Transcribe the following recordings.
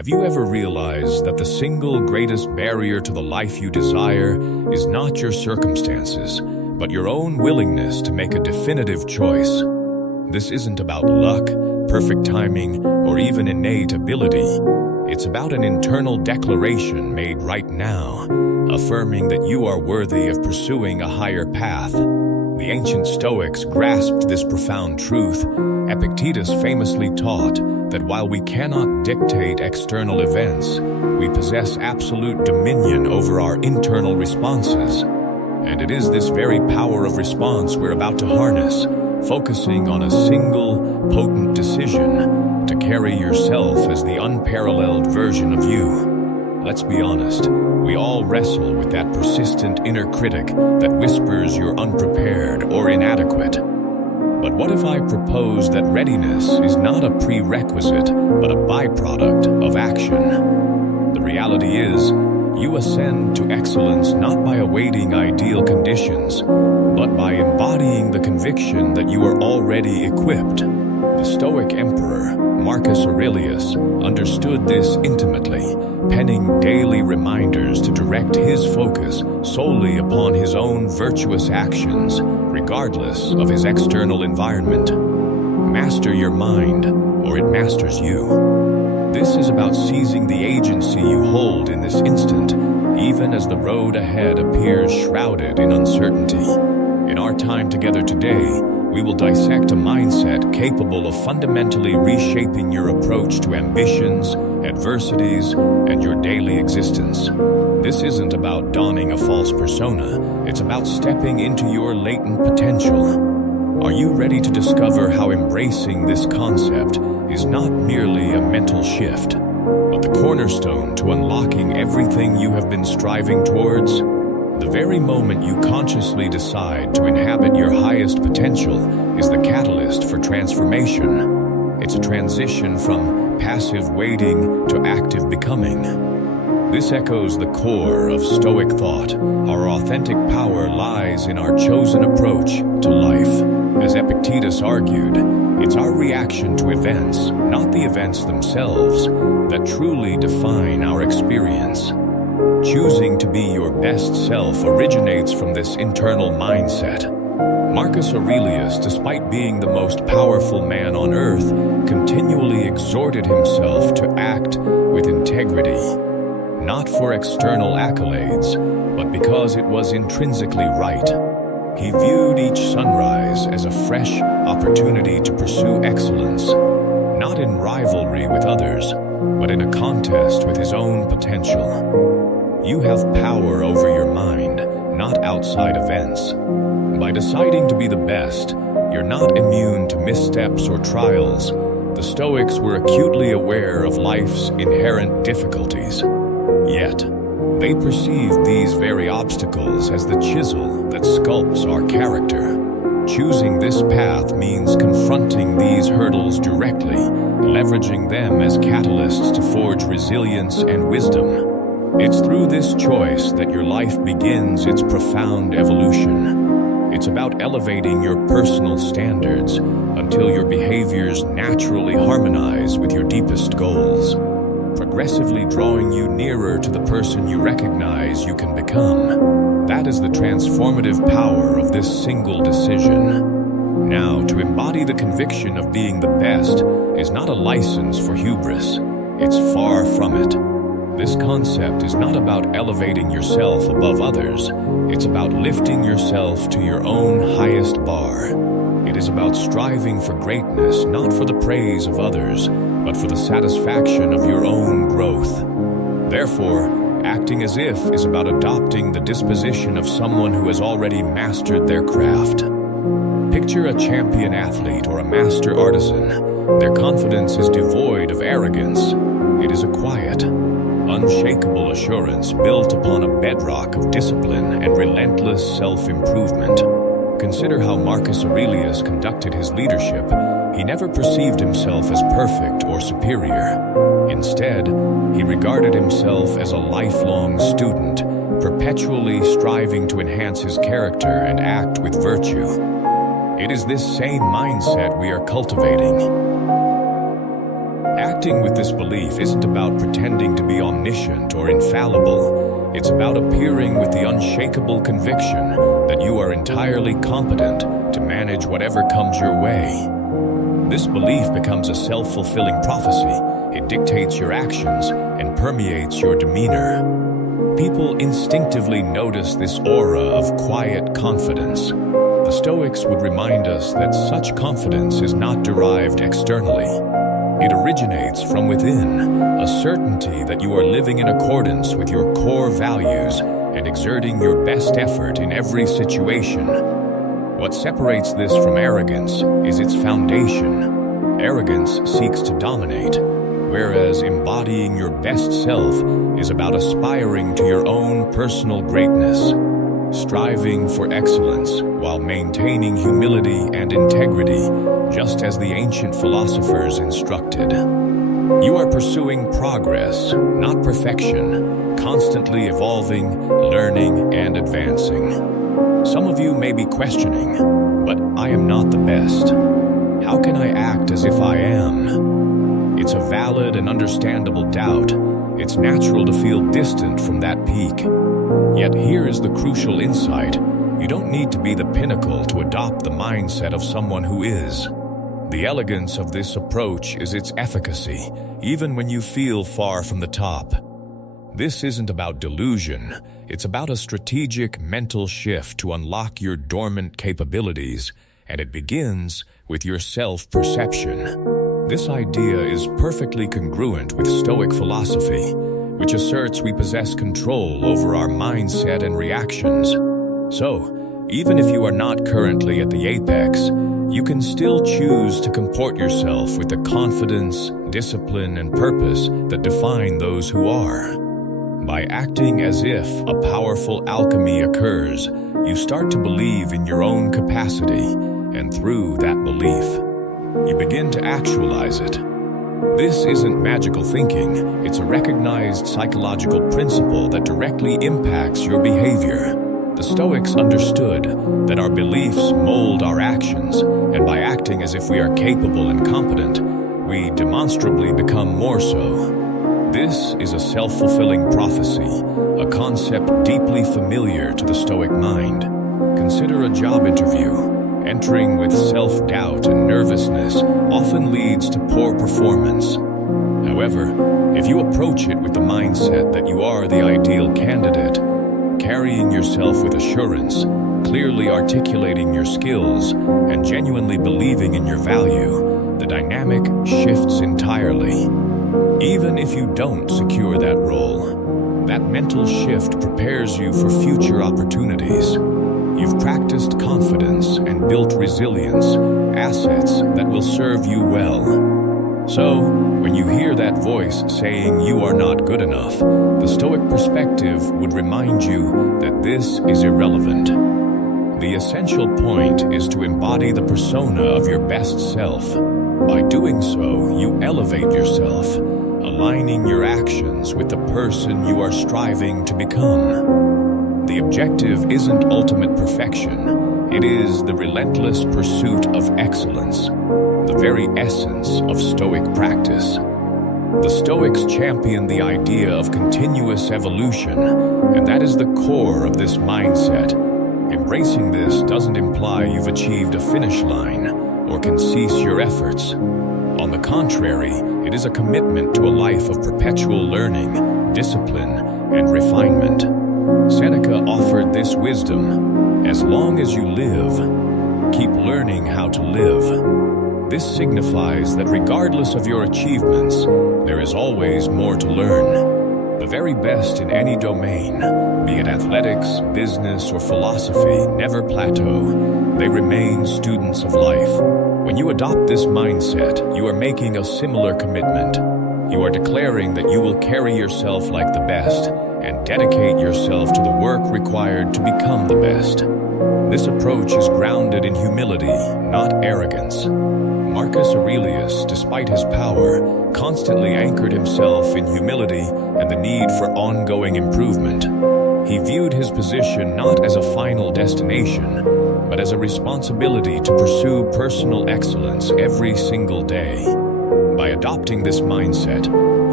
Have you ever realized that the single greatest barrier to the life you desire is not your circumstances, but your own willingness to make a definitive choice? This isn't about luck, perfect timing, or even innate ability. It's about an internal declaration made right now, affirming that you are worthy of pursuing a higher path. The ancient Stoics grasped this profound truth. Epictetus famously taught that while we cannot dictate external events, we possess absolute dominion over our internal responses. And it is this very power of response we're about to harness, focusing on a single, potent decision to carry yourself as the unparalleled version of you. Let's be honest, we all wrestle with that persistent inner critic that whispers you're unprepared or inadequate. But what if I propose that readiness is not a prerequisite, but a byproduct of action? The reality is, you ascend to excellence not by awaiting ideal conditions, but by embodying the conviction that you are already equipped. The Stoic emperor, Marcus Aurelius, understood this intimately, penning daily reminders to direct his focus solely upon his own virtuous actions, regardless of his external environment. Master your mind, or it masters you. This is about seizing the agency you hold in this instant, even as the road ahead appears shrouded in uncertainty. In our time together today, we will dissect a mindset capable of fundamentally reshaping your approach to ambitions, adversities, and your daily existence. This isn't about donning a false persona, it's about stepping into your latent potential. Are you ready to discover how embracing this concept is not merely a mental shift, but the cornerstone to unlocking everything you have been striving towards? The very moment you consciously decide to inhabit your highest potential is the catalyst for transformation. It's a transition from passive waiting to active becoming. This echoes the core of Stoic thought. Our authentic power lies in our chosen approach to life. As Epictetus argued, it's our reaction to events, not the events themselves, that truly define our experience. Choosing to be your best self originates from this internal mindset. Marcus Aurelius, despite being the most powerful man on earth, continually exhorted himself to act with integrity, not for external accolades, but because it was intrinsically right. He viewed each sunrise as a fresh opportunity to pursue excellence, not in rivalry with others, but in a contest with his own potential. You have power over your mind, not outside events. By deciding to be the best, you're not immune to missteps or trials. The Stoics were acutely aware of life's inherent difficulties. Yet, they perceived these very obstacles as the chisel that sculpts our character. Choosing this path means confronting these hurdles directly, leveraging them as catalysts to forge resilience and wisdom. It's through this choice that your life begins its profound evolution. It's about elevating your personal standards until your behaviors naturally harmonize with your deepest goals, progressively drawing you nearer to the person you recognize you can become. That is the transformative power of this single decision. Now, to embody the conviction of being the best is not a license for hubris. It's far from it. This concept is not about elevating yourself above others. It's about lifting yourself to your own highest bar. It is about striving for greatness, not for the praise of others, but for the satisfaction of your own growth. Therefore, acting as if is about adopting the disposition of someone who has already mastered their craft. Picture a champion athlete or a master artisan. Their confidence is devoid of arrogance. It is a quiet, unshakable assurance built upon a bedrock of discipline and relentless self-improvement. Consider how Marcus Aurelius conducted his leadership. He never perceived himself as perfect or superior. Instead, he regarded himself as a lifelong student, perpetually striving to enhance his character and act with virtue. It is this same mindset we are cultivating. Acting with this belief isn't about pretending to be omniscient or infallible. It's about appearing with the unshakable conviction that you are entirely competent to manage whatever comes your way. This belief becomes a self-fulfilling prophecy. It dictates your actions and permeates your demeanor. People instinctively notice this aura of quiet confidence. The Stoics would remind us that such confidence is not derived externally. It originates from within, a certainty that you are living in accordance with your core values and exerting your best effort in every situation. What separates this from arrogance is its foundation. Arrogance seeks to dominate, whereas embodying your best self is about aspiring to your own personal greatness, striving for excellence while maintaining humility and integrity, just as the ancient philosophers instructed. You are pursuing progress, not perfection, constantly evolving, learning, and advancing. Some of you may be questioning, but I am not the best. How can I act as if I am? It's a valid and understandable doubt. It's natural to feel distant from that peak. Yet here is the crucial insight. You don't need to be the pinnacle to adopt the mindset of someone who is. The elegance of this approach is its efficacy, even when you feel far from the top. This isn't about delusion. It's about a strategic mental shift to unlock your dormant capabilities, and it begins with your self-perception. This idea is perfectly congruent with Stoic philosophy, which asserts we possess control over our mindset and reactions. So, even if you are not currently at the apex, you can still choose to comport yourself with the confidence, discipline, and purpose that define those who are. By acting as if a powerful alchemy occurs, you start to believe in your own capacity, and through that belief, you begin to actualize it. This isn't magical thinking, it's a recognized psychological principle that directly impacts your behavior. The Stoics understood that our beliefs mold our actions, and by acting as if we are capable and competent, we demonstrably become more so. This is a self-fulfilling prophecy, a concept deeply familiar to the Stoic mind. Consider a job interview. Entering with self-doubt and nervousness often leads to poor performance. However, if you approach it with the mindset that you are the ideal candidate, carrying yourself with assurance, clearly articulating your skills, and genuinely believing in your value, the dynamic shifts entirely. Even if you don't secure that role, that mental shift prepares you for future opportunities. You've practiced confidence and built resilience, assets that will serve you well. So, when you hear that voice saying you are not good enough, the Stoic perspective would remind you that this is irrelevant. The essential point is to embody the persona of your best self. By doing so, you elevate yourself, aligning your actions with the person you are striving to become. The objective isn't ultimate perfection, it is the relentless pursuit of excellence, the very essence of Stoic practice. The Stoics champion the idea of continuous evolution, and that is the core of this mindset. Embracing this doesn't imply you've achieved a finish line or can cease your efforts. On the contrary, it is a commitment to a life of perpetual learning, discipline, and refinement. Seneca offered this wisdom: as long as you live, keep learning how to live. This signifies that regardless of your achievements, there is always more to learn. The very best in any domain, be it athletics, business, or philosophy, never plateau. They remain students of life. When you adopt this mindset, you are making a similar commitment. You are declaring that you will carry yourself like the best and dedicate yourself to the work required to become the best. This approach is grounded in humility, not arrogance. Marcus Aurelius, despite his power, constantly anchored himself in humility and the need for ongoing improvement. He viewed his position not as a final destination, but as a responsibility to pursue personal excellence every single day. By adopting this mindset,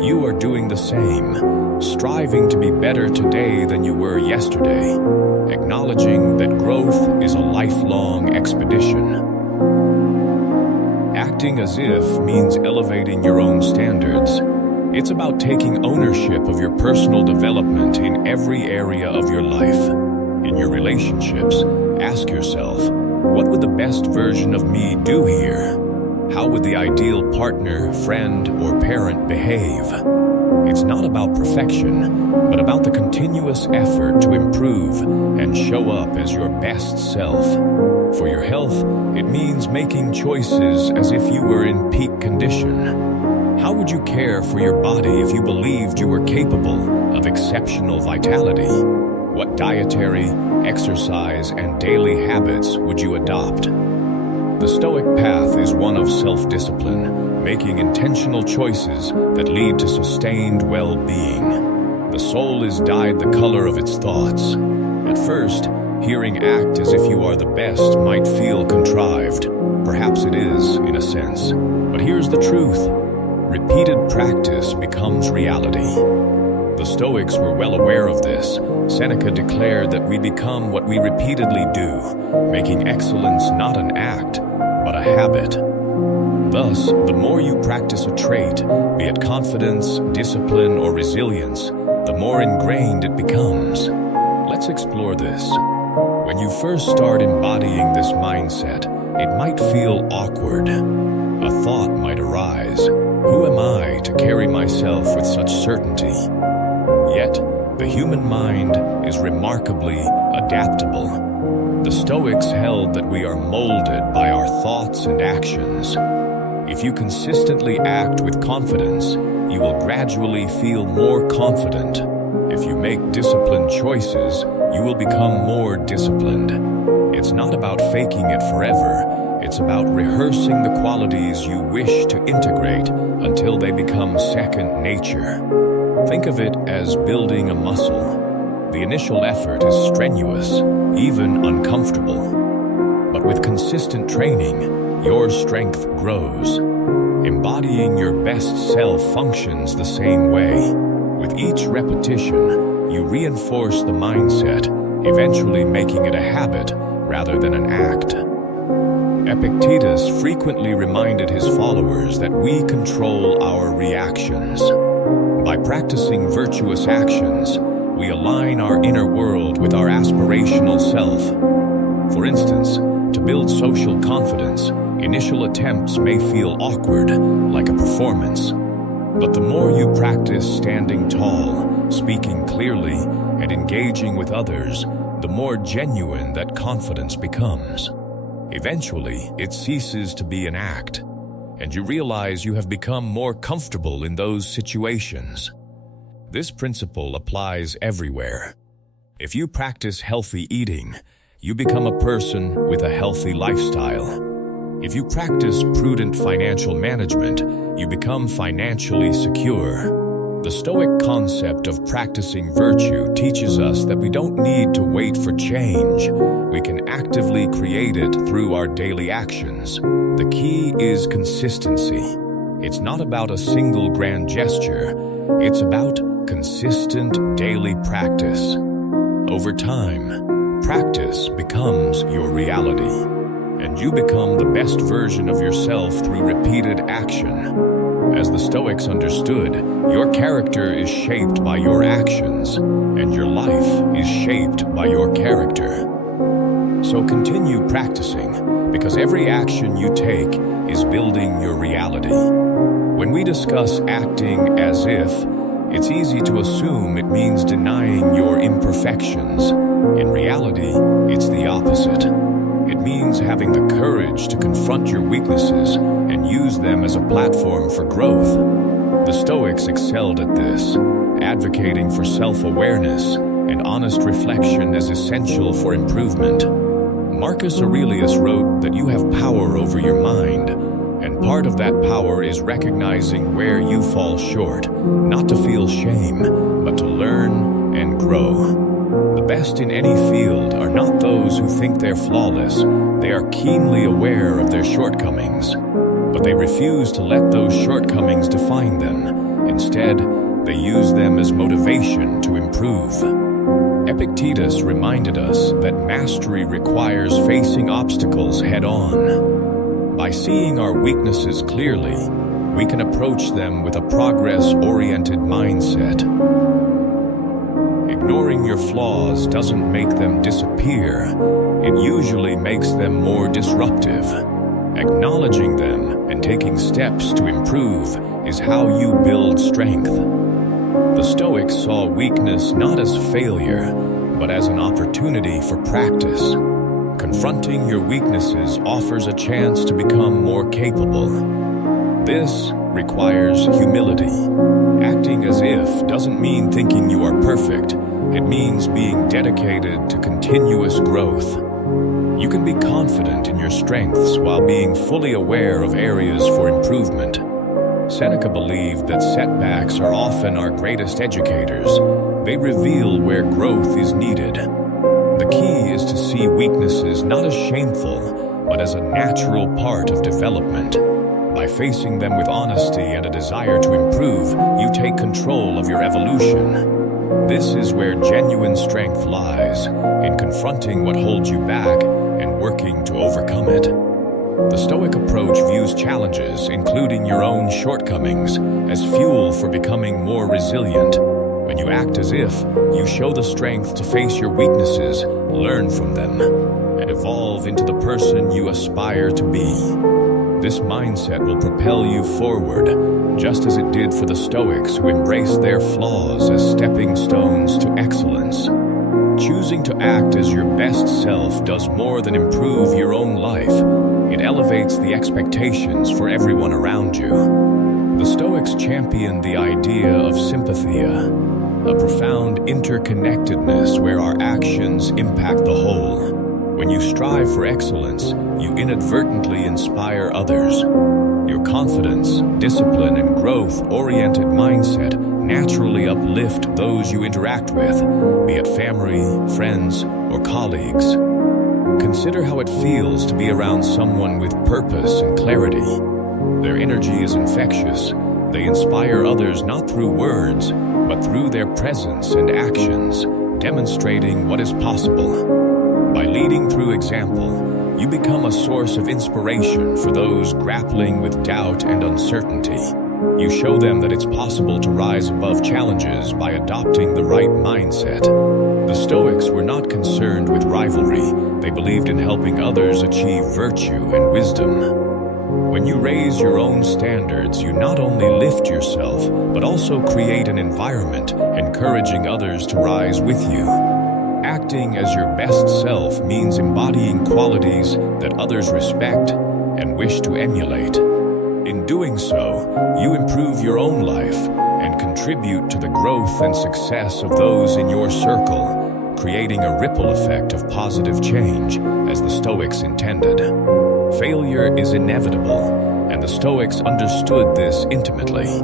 you are doing the same, striving to be better today than you were yesterday, acknowledging that growth is a lifelong expedition. Acting as if means elevating your own standards. It's about taking ownership of your personal development in every area of your life. In your relationships, ask yourself, what would the best version of me do here? How would the ideal partner, friend, or parent behave? It's not about perfection, but about the continuous effort to improve and show up as your best self. For your health, it means making choices as if you were in peak condition. How would you care for your body if you believed you were capable of exceptional vitality? What dietary, exercise, and daily habits would you adopt? The Stoic path is one of self-discipline, making intentional choices that lead to sustained well-being. The soul is dyed the color of its thoughts. At first, hearing act as if you are the best might feel contrived. Perhaps it is, in a sense. But here's the truth. Repeated practice becomes reality. The Stoics were well aware of this. Seneca declared that we become what we repeatedly do, making excellence not an act, but a habit. Thus, the more you practice a trait, be it confidence, discipline, or resilience, the more ingrained it becomes. Let's explore this. When you first start embodying this mindset, it might feel awkward. A thought might arise. Who am I to carry myself with such certainty? Yet, the human mind is remarkably adaptable. The Stoics held that we are molded by our thoughts and actions. If you consistently act with confidence, you will gradually feel more confident. If you make disciplined choices, you will become more disciplined. It's not about faking it forever. It's about rehearsing the qualities you wish to integrate until they become second nature. Think of it as building a muscle. The initial effort is strenuous, even uncomfortable. But with consistent training, your strength grows. Embodying your best self functions the same way. With each repetition, you reinforce the mindset, eventually making it a habit rather than an act. Epictetus frequently reminded his followers that we control our reactions. By practicing virtuous actions, we align our inner world with our aspirational self. For instance, to build social confidence, initial attempts may feel awkward, like a performance. But the more you practice standing tall, speaking clearly, and engaging with others, the more genuine that confidence becomes. Eventually, it ceases to be an act, and you realize you have become more comfortable in those situations. This principle applies everywhere. If you practice healthy eating, you become a person with a healthy lifestyle. If you practice prudent financial management, you become financially secure. The Stoic concept of practicing virtue teaches us that we don't need to wait for change. We can actively create it through our daily actions. The key is consistency. It's not about a single grand gesture. It's about consistent daily practice. Over time, practice becomes your reality, and you become the best version of yourself through repeated action. As the Stoics understood, your character is shaped by your actions, and your life is shaped by your character. So continue practicing, because every action you take is building your reality. When we discuss acting as if, it's easy to assume it means denying your imperfections. In reality, it's the opposite. It means having the courage to confront your weaknesses and use them as a platform for growth. The Stoics excelled at this, advocating for self-awareness and honest reflection as essential for improvement. Marcus Aurelius wrote that you have power over your mind, and part of that power is recognizing where you fall short, not to feel shame, but to learn and grow. The best in any field are not those who think they're flawless. They are keenly aware of their shortcomings. But they refuse to let those shortcomings define them. Instead, they use them as motivation to improve. Epictetus reminded us that mastery requires facing obstacles head-on. By seeing our weaknesses clearly, we can approach them with a progress-oriented mindset. Ignoring your flaws doesn't make them disappear. It usually makes them more disruptive. Acknowledging them and taking steps to improve is how you build strength. The Stoics saw weakness not as failure, but as an opportunity for practice. Confronting your weaknesses offers a chance to become more capable. This requires humility. Acting as if doesn't mean thinking you are perfect. It means being dedicated to continuous growth. You can be confident in your strengths while being fully aware of areas for improvement. Seneca believed that setbacks are often our greatest educators. They reveal where growth is needed. The key is to see weaknesses not as shameful, but as a natural part of development. By facing them with honesty and a desire to improve, you take control of your evolution. This is where genuine strength lies, in confronting what holds you back and working to overcome it. The Stoic approach views challenges, including your own shortcomings, as fuel for becoming more resilient. When you act as if, you show the strength to face your weaknesses, learn from them, and evolve into the person you aspire to be. This mindset will propel you forward, just as it did for the Stoics who embraced their flaws as stepping stones to excellence. Choosing to act as your best self does more than improve your own life. It elevates the expectations for everyone around you. The Stoics championed the idea of sympathia, a profound interconnectedness where our actions impact the whole. When you strive for excellence, you inadvertently inspire others. Your confidence, discipline, and growth-oriented mindset naturally uplift those you interact with, be it family, friends, or colleagues. Consider how it feels to be around someone with purpose and clarity. Their energy is infectious. They inspire others not through words, but through their presence and actions, demonstrating what is possible. By leading through example, you become a source of inspiration for those grappling with doubt and uncertainty. You show them that it's possible to rise above challenges by adopting the right mindset. The Stoics were not concerned with rivalry. They believed in helping others achieve virtue and wisdom. When you raise your own standards, you not only lift yourself, but also create an environment encouraging others to rise with you. Acting as your best self means embodying qualities that others respect and wish to emulate. In doing so, you improve your own life and contribute to the growth and success of those in your circle, creating a ripple effect of positive change, as the Stoics intended. Failure is inevitable, and the Stoics understood this intimately.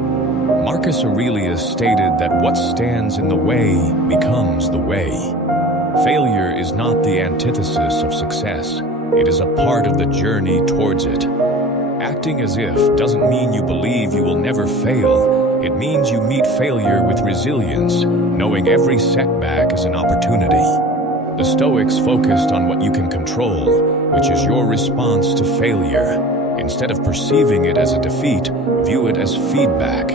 Marcus Aurelius stated that what stands in the way becomes the way. Failure is not the antithesis of success. It is a part of the journey towards it. Acting as if doesn't mean you believe you will never fail. It means you meet failure with resilience, knowing every setback is an opportunity. The Stoics focused on what you can control, which is your response to failure. Instead of perceiving it as a defeat, view it as feedback.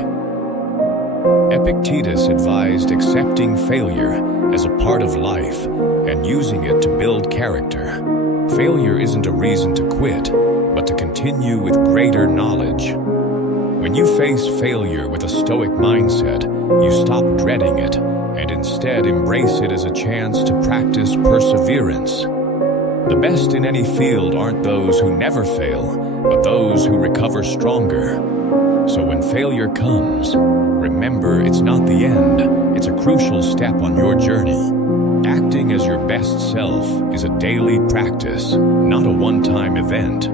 Epictetus advised accepting failure as a part of life and using it to build character. Failure isn't a reason to quit, but to continue with greater knowledge. When you face failure with a Stoic mindset, you stop dreading it and instead embrace it as a chance to practice perseverance. The best in any field aren't those who never fail, but those who recover stronger. So when failure comes, remember it's not the end, it's a crucial step on your journey. Acting as your best self is a daily practice, not a one-time event.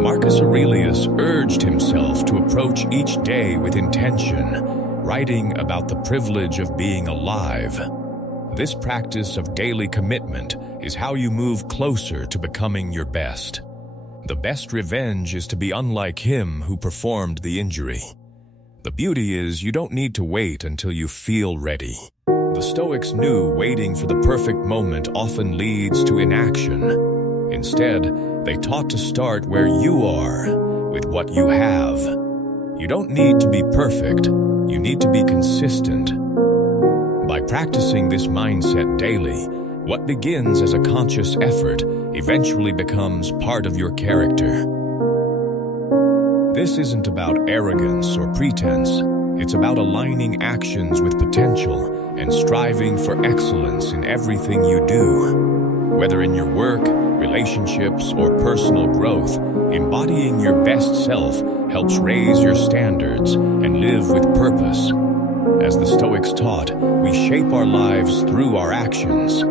Marcus Aurelius urged himself to approach each day with intention, writing about the privilege of being alive. This practice of daily commitment is how you move closer to becoming your best. The best revenge is to be unlike him who performed the injury. The beauty is you don't need to wait until you feel ready. The Stoics knew waiting for the perfect moment often leads to inaction. Instead, they taught to start where you are, with what you have. You don't need to be perfect, you need to be consistent. By practicing this mindset daily, what begins as a conscious effort eventually becomes part of your character. This isn't about arrogance or pretense, it's about aligning actions with potential and striving for excellence in everything you do. Whether in your work, relationships, or personal growth, embodying your best self helps raise your standards and live with purpose. As the Stoics taught, we shape our lives through our actions.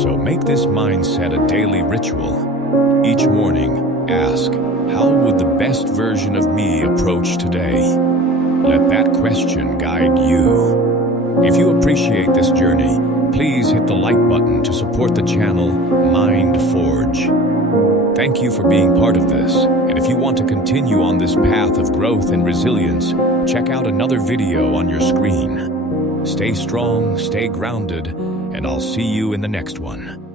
So make this mindset a daily ritual. Each morning, ask, how would the best version of me approach today? Let that question guide you. If you appreciate this journey, please hit the like button to support the channel Mind Forge. Thank you for being part of this, and if you want to continue on this path of growth and resilience, check out another video on your screen. Stay strong, stay grounded, and I'll see you in the next one.